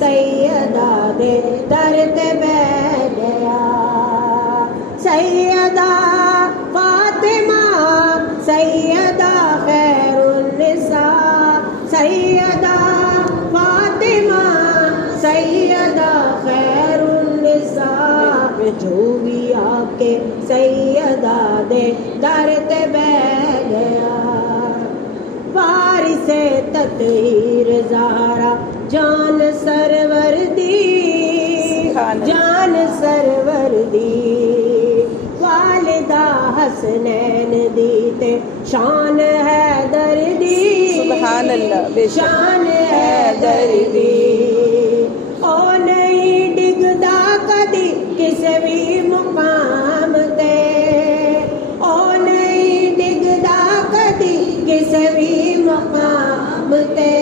सैयदा दे दर ते बैठ गया। सैयदा फातिमा सैयदा खैरुन्निसा, सैयदा फातिमा सैयदा खैरुन्निसा, जो भी आके सैयदा दे दर ते बैठ गया। वारिसे तत्हीर ज़हरा जान सरवर दी, जान सरवर दी, वालिदा हसनैन दी ते शान हैदर दी, सुभान अल्लाह, शान हैदर दी। ओ नहीं डिगदा कदी किसे भी मुकाम ते, ओ नहीं डिगदा कदी किसे भी मुकाम ते,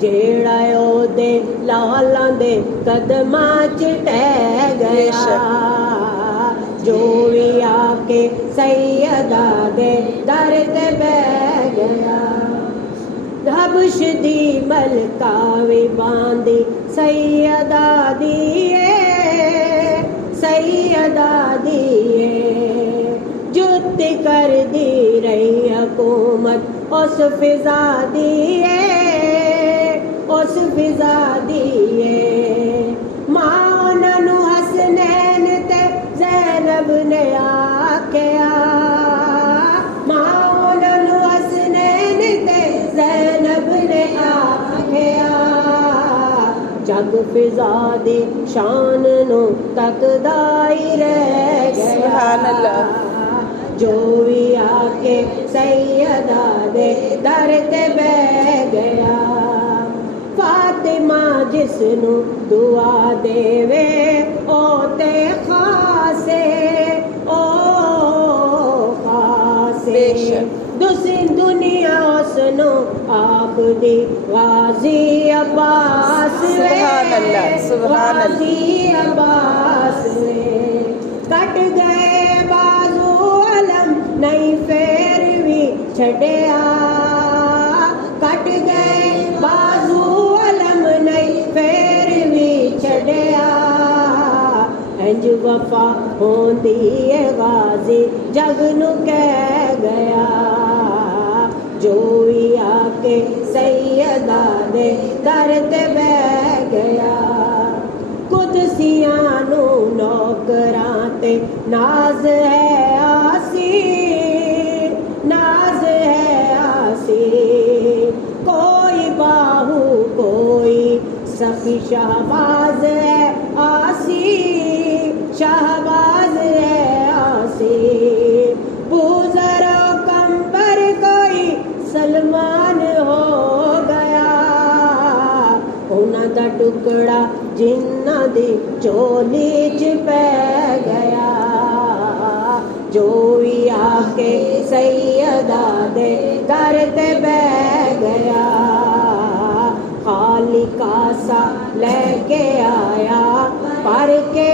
जेड़ा ओदे लालां दे कदमां च टह गया। जो भी आके सैयदा दे दर ते बैठ गया। हबश दी मलका वी बांदी सैयदा दिए, सैयदा दिए, जुत कर दी रही हुकूमत उस फिजा दिए, उस फिजा दिए। मां नू हसनैन ते ज़ैनब ने आख्या, मां नू हसनैन ते ज़ैनब ने आख्या, जग फिजा दी शान नू तकदा ही रह गया। सुभान अल्लाह। जो भी आके सैयदा दे दर ते बैठ गया। फातिमा जिसनू दुआ देवे ओ ते खासे, ओ खासे, दुसिन दुनिया उसनू आप दी गाजी अब्बास, सुभान अल्लाह, सुभान अल्लाह। गाजी अब्बास कट गए बाजू अलम नहीं फेर भी छड़िया, कट गए बाजू अलम नहीं फेर भी छड़िया। इंज वफा होंदी है गाजी जग नू कह गया। जो भी आके सैयदा दे दर ते बैठ गया। कुदसियां नू नौकरां ते नाज है आसी, नाज है आसी, कोई बाहू कोई सखी शहबाज है आसी, शहबाज है आसी, बुज़रो कंबर कोई सलमान हो गया। उन्हां दा टुकड़ा जिन्ना दी चोली च पै गया। जो भी आके सैयदा दे दर ते बैठ गया। खाली कासा लेके आया पर के